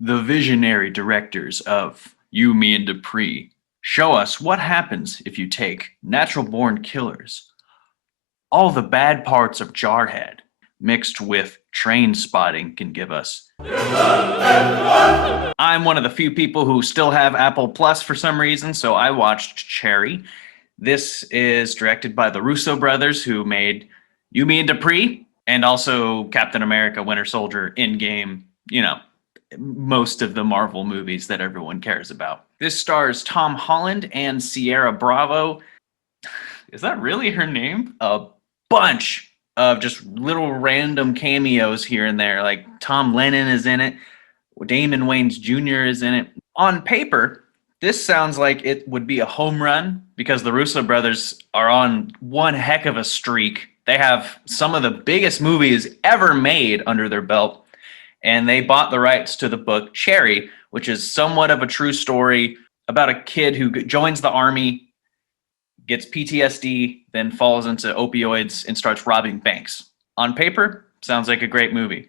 The visionary directors of You, Me, and Dupree show us what happens if you take natural born killers, all the bad parts of Jarhead, mixed with train spotting can give us. I'm one of the few people who still have Apple Plus for some reason, so I watched Cherry. This is directed by the Russo brothers who made You, Me, and Dupree, and also Captain America, Winter Soldier, Endgame, most of the Marvel movies that everyone cares about. This stars Tom Holland and Sierra Bravo. Is that really her name? A bunch of just little random cameos here and there. Like Tom Lennon is in it, Damon Wayans Jr. is in it. On paper, this sounds like it would be a home run because the Russo brothers are on one heck of a streak. They have some of the biggest movies ever made under their belt, and they bought the rights to the book Cherry, which is somewhat of a true story about a kid who joins the army, gets PTSD, then falls into opioids and starts robbing banks. On paper, sounds like a great movie.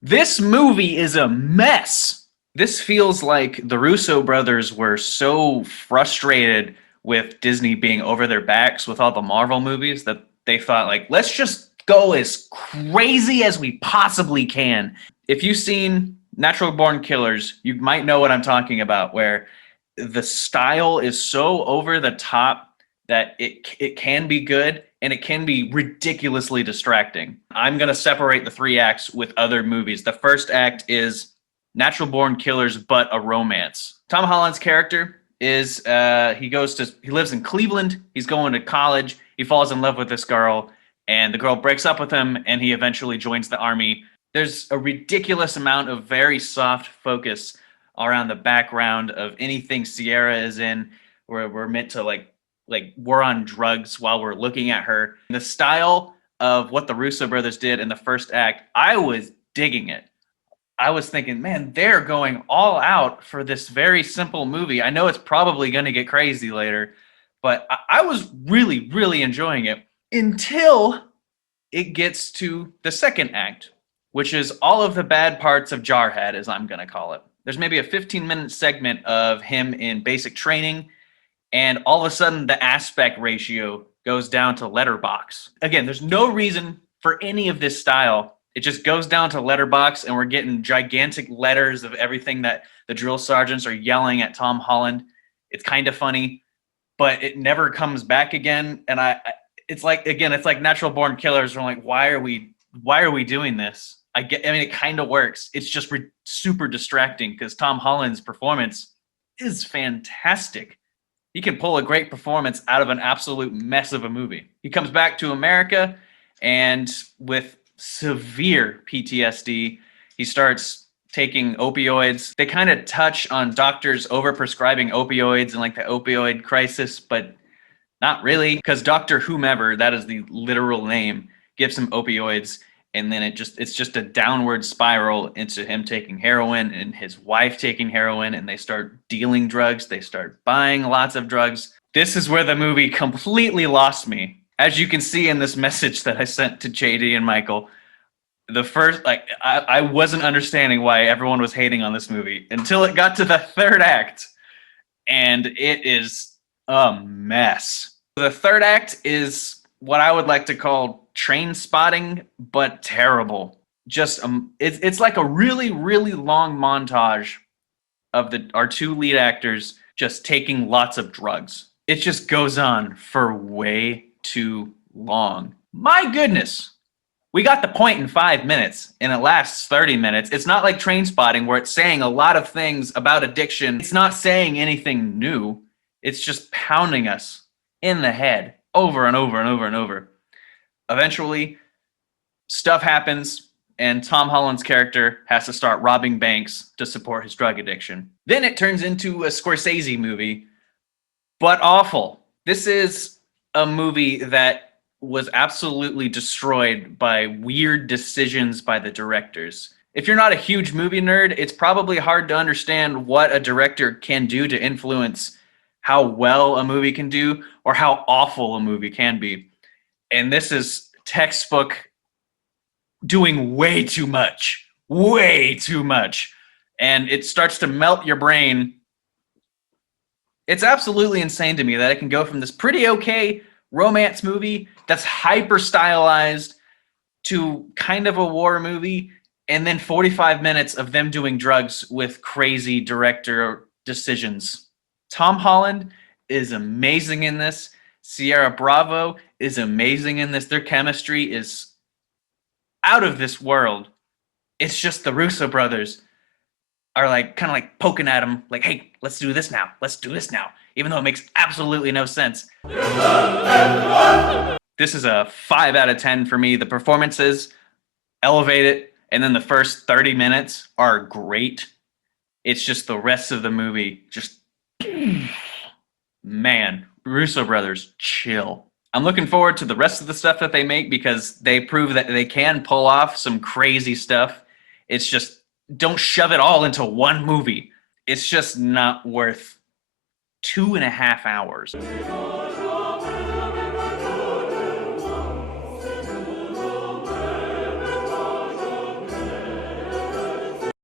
This movie is a mess. This feels like the Russo brothers were so frustrated with Disney being over their backs with all the Marvel movies that they thought, like, let's just go as crazy as we possibly can. If you've seen Natural Born Killers, you might know what I'm talking about, where the style is so over the top that it can be good and it can be ridiculously distracting. I'm going to separate the three acts with other movies. The first act is Natural Born Killers, but a romance. Tom Holland's character is he lives in Cleveland. He's going to college. He falls in love with this girl, and the girl breaks up with him, and he eventually joins the army. There's a ridiculous amount of very soft focus around the background of anything Sierra is in, where we're meant to like we're on drugs while we're looking at her. The style of what the Russo brothers did in the first act, I was digging it. I was thinking, man, they're going all out for this very simple movie. I know it's probably going to get crazy later, but I was really, really enjoying it until it gets to the second act, which is all of the bad parts of Jarhead, as I'm going to call it. There's maybe a 15-minute segment of him in basic training, and all of a sudden the aspect ratio goes down to letterbox. Again, there's no reason for any of this style. It just goes down to letterbox, and we're getting gigantic letters of everything that the drill sergeants are yelling at Tom Holland. It's kind of funny, but it never comes back again. And it's like, again, it's like Natural Born Killers. We're like, why are we doing this? I mean, it kind of works. It's just super distracting because Tom Holland's performance is fantastic. He can pull a great performance out of an absolute mess of a movie. He comes back to America, and with severe PTSD, he starts taking opioids. They kind of touch on doctors overprescribing opioids and like the opioid crisis, but not really, because Dr. Whomever, that is the literal name, gives him opioids, and then it's just a downward spiral into him taking heroin and his wife taking heroin, and they start dealing drugs. They start buying lots of drugs. This is where the movie completely lost me. As you can see in this message that I sent to JD and Michael, the first, I wasn't understanding why everyone was hating on this movie until it got to the third act, and it is a mess. The third act is what I would like to call train spotting, but terrible. Just it's like a really, really long montage of our two lead actors just taking lots of drugs. It just goes on for way too long. My goodness. We got the point in 5 minutes and it lasts 30 minutes. It's not like Train Spotting where it's saying a lot of things about addiction. It's not saying anything new. It's just pounding us in the head over and over and over and over. Eventually, stuff happens, and Tom Holland's character has to start robbing banks to support his drug addiction. Then it turns into a Scorsese movie, but awful. This is a movie that was absolutely destroyed by weird decisions by the directors. If you're not a huge movie nerd, it's probably hard to understand what a director can do to influence how well a movie can do or how awful a movie can be. And this is textbook doing way too much. Way too much. and it starts to melt your brain. It's absolutely insane to me that it can go from this pretty okay romance movie that's hyper stylized to kind of a war movie, and then 45 minutes of them doing drugs with crazy director decisions. Tom Holland is amazing in this. Sierra Bravo is amazing in this. Their chemistry is out of this world. It's just the Russo brothers are like kind of like poking at him, like, hey, let's do this now. Let's do this now. Even though it makes absolutely no sense. This is a 5 out of 10 for me. The performances elevate it, and then the first 30 minutes are great. It's just the rest of the movie, just man, Russo brothers, chill. I'm looking forward to the rest of the stuff that they make because they prove that they can pull off some crazy stuff. It's just don't shove it all into one movie. It's just not worth 2.5 hours.